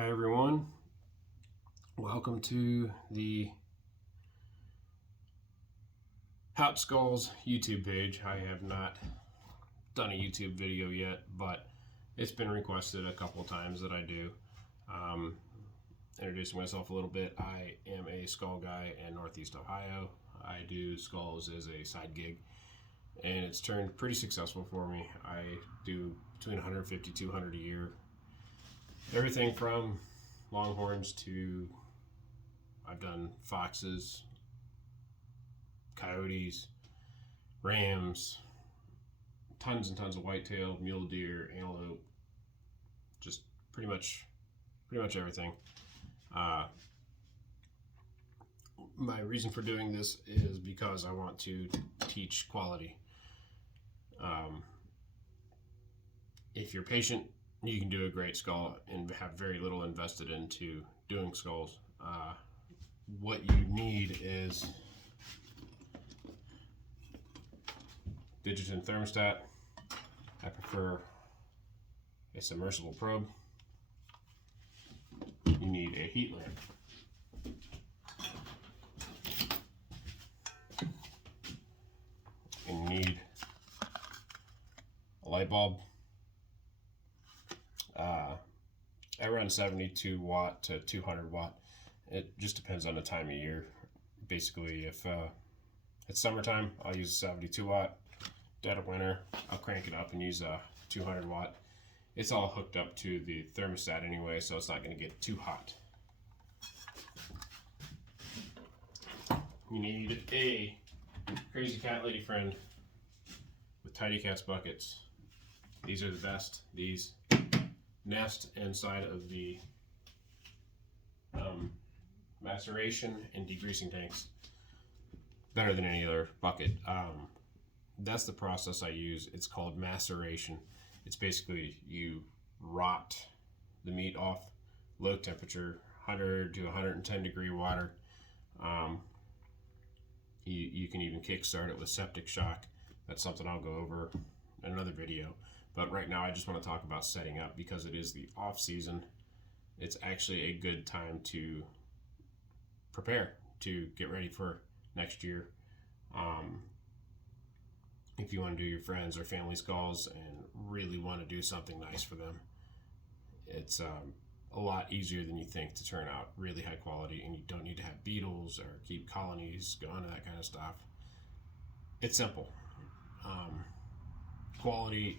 Hi everyone, welcome to the Houts Skulls YouTube page. I have not done a YouTube video yet, but it's been requested a couple times that I do. Introducing myself a little bit, I am a skull guy in Northeast Ohio. I do skulls as a side gig, and it's turned pretty successful for me. I do between 150 200 a year. Everything from longhorns to I've done foxes, coyotes, rams, tons and tons of white-tailed, mule deer, antelope, just pretty much everything. My reason for doing this is because I want to teach quality. If you're patient, you can do a great skull and have very little invested into doing skulls. What you need is Digitin thermostat. I prefer a submersible probe. You need a heat lamp. And you need a light bulb. I run 72 watt to 200 watt. It just depends on the time of year. Basically, if it's summertime, I'll use a 72 watt. Dead of winter, I'll crank it up and use a 200 watt. It's all hooked up to the thermostat anyway, so it's not going to get too hot. You need a crazy cat lady friend with Tidy Cats buckets. These are the best. These nest inside of the maceration and degreasing tanks better than any other bucket. That's the process I use. It's called maceration. It's basically you rot the meat off low temperature, 100 to 110 degree water. You can even kickstart it with septic shock. That's something I'll go over in another video. But right now I just want to talk about setting up because it is the off season. It's actually a good time to prepare, to get ready for next year. If you want to do your friends or family skulls and really want to do something nice for them, it's a lot easier than you think to turn out really high quality, and you don't need to have beetles or keep colonies going, that kind of stuff. It's simple. Quality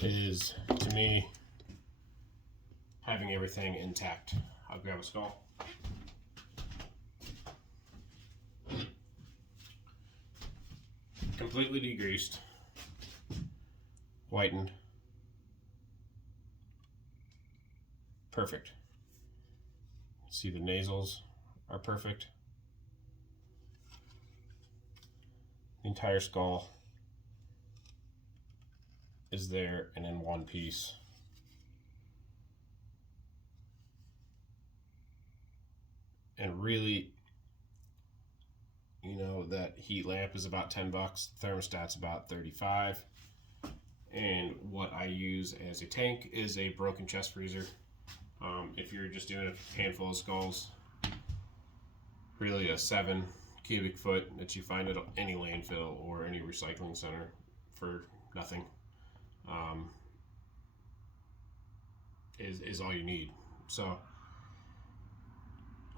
is, to me, having everything intact. I'll grab a skull. Completely degreased, whitened, perfect. See, the nasals are perfect. The entire skull is there and in one piece. And really, you know, that heat lamp is about 10 bucks. The thermostat's about 35. And what I use as a tank is a broken chest freezer. If you're just doing a handful of skulls, really a 7 cubic foot that you find at any landfill or any recycling center for nothing is all you need. So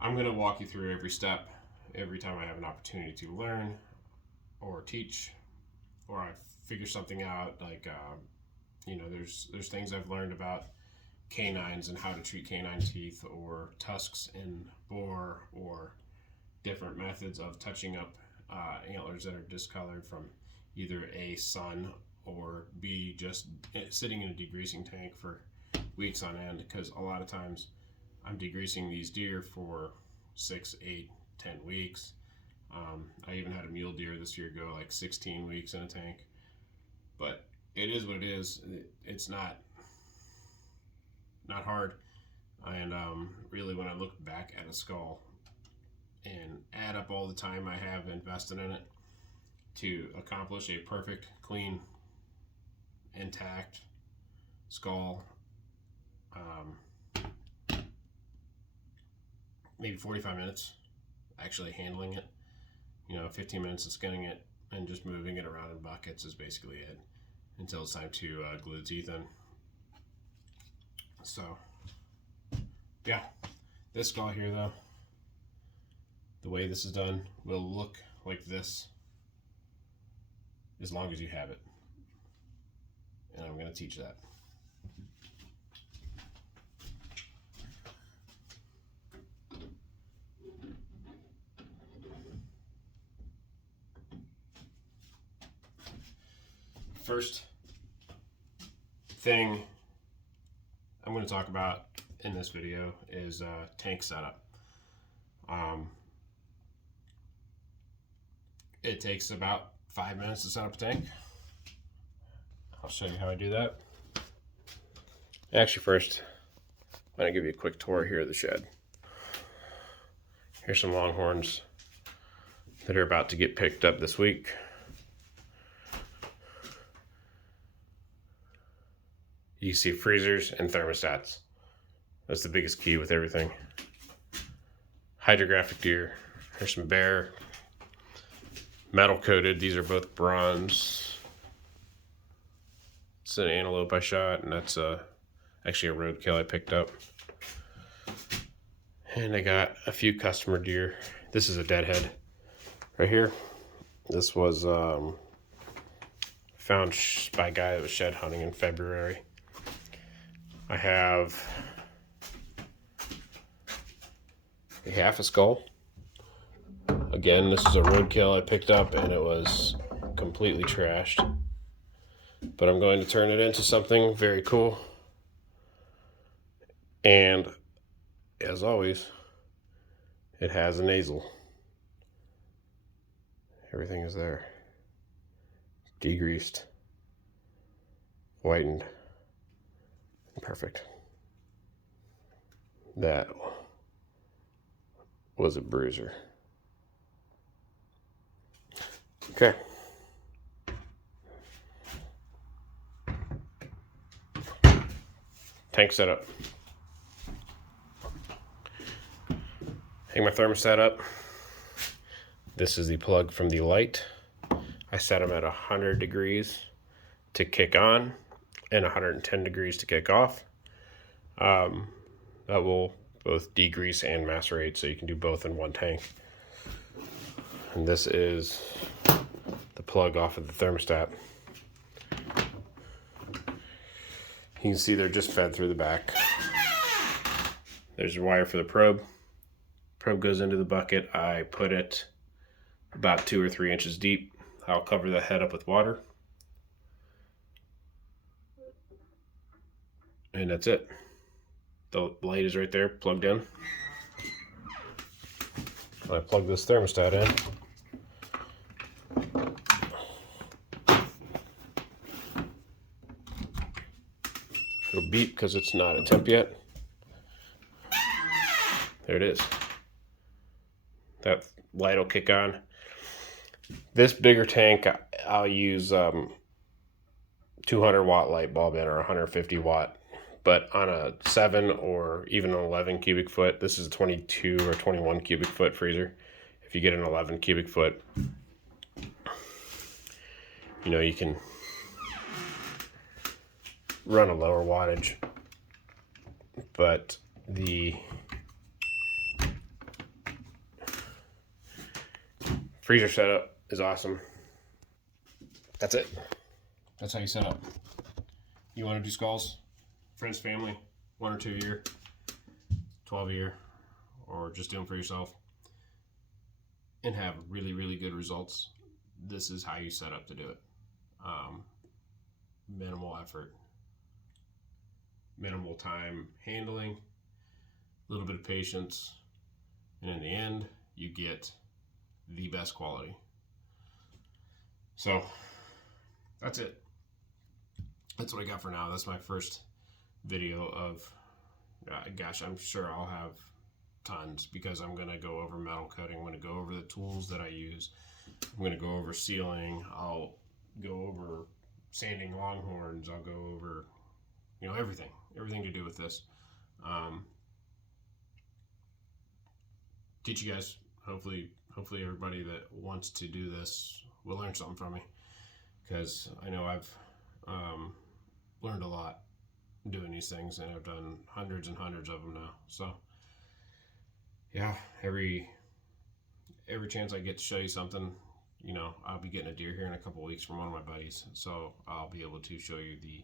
I'm going to walk you through every step every time I have an opportunity to learn or teach, or I figure something out. Like you know, there's things I've learned about canines and how to treat canine teeth or tusks in boar, or different methods of touching up antlers that are discolored from either A, sun, or B, just sitting in a degreasing tank for weeks on end, because a lot of times I'm degreasing these deer for 6, 8, 10 weeks. I even had a mule deer this year go like 16 weeks in a tank. But it is what it is. It's not hard. And really, when I look back at a skull and add up all the time I have invested in it to accomplish a perfect, clean, intact skull, maybe 45 minutes actually handling it. 15 minutes of skinning it and just moving it around in buckets is basically it until it's time to glue the teeth in. So, yeah, this skull here though, the way this is done will look like this as long as you have it. And I'm going to teach that. First thing I'm going to talk about in this video is tank setup. It takes about 5 minutes to set up a tank. I'll show you how I do that. Actually, first, I'm going to give you a quick tour here of the shed. Here's some longhorns that are about to get picked up this week. You see freezers and thermostats. That's the biggest key with everything. Hydrographic deer. Here's some bear. Metal coated. These are both bronze. It's an antelope I shot, and that's actually a roadkill I picked up. And I got a few customer deer. This is a deadhead right here. This was found by a guy that was shed hunting in February. I have a half a skull. Again, this is a roadkill I picked up and it was completely trashed. But I'm going to turn it into something very cool. And as always, it has a nasal. Everything is there. Degreased. Whitened. Perfect. That was a bruiser. Okay. Tank setup. Hang my thermostat up. This is the plug from the light. I set them at 100 degrees to kick on and 110 degrees to kick off. That will both degrease and macerate, so you can do both in one tank. And this is the plug off of the thermostat. You can see they're just fed through the back. There's a wire for the probe. Probe goes into the bucket. I put it about 2 or 3 inches deep. I'll cover the head up with water. And that's it. The light is right there, plugged in. I plug this thermostat in. It'll beep because it's not at temp yet. There it is. That light will kick on. This bigger tank, I'll use 200 watt light bulb in, or 150 watt. But on a 7 or even an 11 cubic foot, this is a 22 or 21 cubic foot freezer. If you get an 11 cubic foot, you can run a lower wattage. But the freezer setup is awesome. That's it. That's how you set up. You want to do skulls? Friends, family, 1 or 2 a year, 12 a year, or just do them for yourself and have really, really good results. This is how you set up to do it. Minimal effort, minimal time handling, a little bit of patience, and in the end, you get the best quality. So that's it. That's what I got for now. That's my first video of, gosh, I'm sure I'll have tons, because I'm going to go over metal coating. I'm going to go over the tools that I use. I'm going to go over sealing. I'll go over sanding longhorns. I'll go over, everything to do with this. teach you guys. Hopefully everybody that wants to do this will learn something from me, because I know I've learned a lot doing these things, and I've done hundreds and hundreds of them now. So yeah, every chance I get to show you something, I'll be getting a deer here in a couple weeks from one of my buddies, so I'll be able to show you the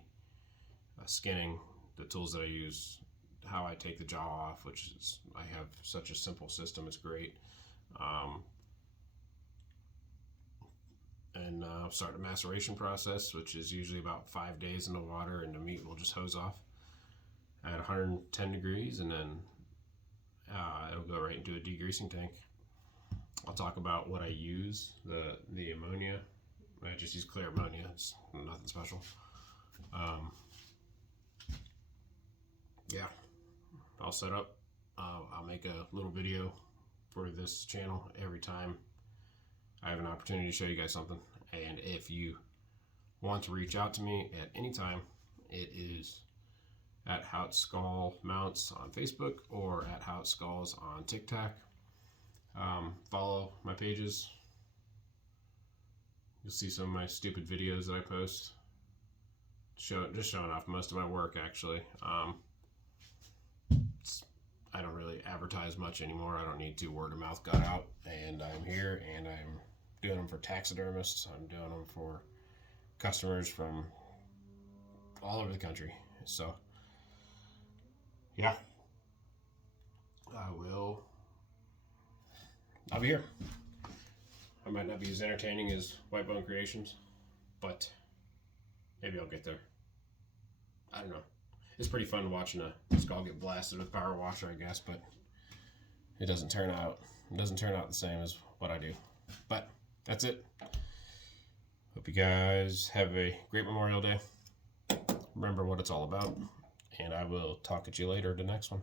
skinning, the tools that I use, how I take the jaw off, which is, I have such a simple system, it's great. And start the maceration process, which is usually about 5 days in the water, and the meat will just hose off at 110 degrees, and then it'll go right into a degreasing tank. I'll talk about what I use, the ammonia. I just use clear ammonia, it's nothing special. Yeah, I'll set up. I'll make a little video for this channel every time I have an opportunity to show you guys something. And if you want to reach out to me at any time, it is at Houts Skull Mounts on Facebook or at Houts Skulls on TikTok. Follow my pages. You'll see some of my stupid videos that I post. Just showing off most of my work, actually. I don't really advertise much anymore. I don't need to. Word of mouth got out, and I'm here, and I'm doing them for taxidermists. I'm doing them for customers from all over the country. So, yeah, I'll be here. I might not be as entertaining as White Bone Creations, but maybe I'll get there. I don't know. It's pretty fun watching a skull get blasted with power washer, I guess, but it doesn't turn out the same as what I do. But that's it. Hope you guys have a great Memorial Day. Remember what it's all about, and I will talk at you later the next one.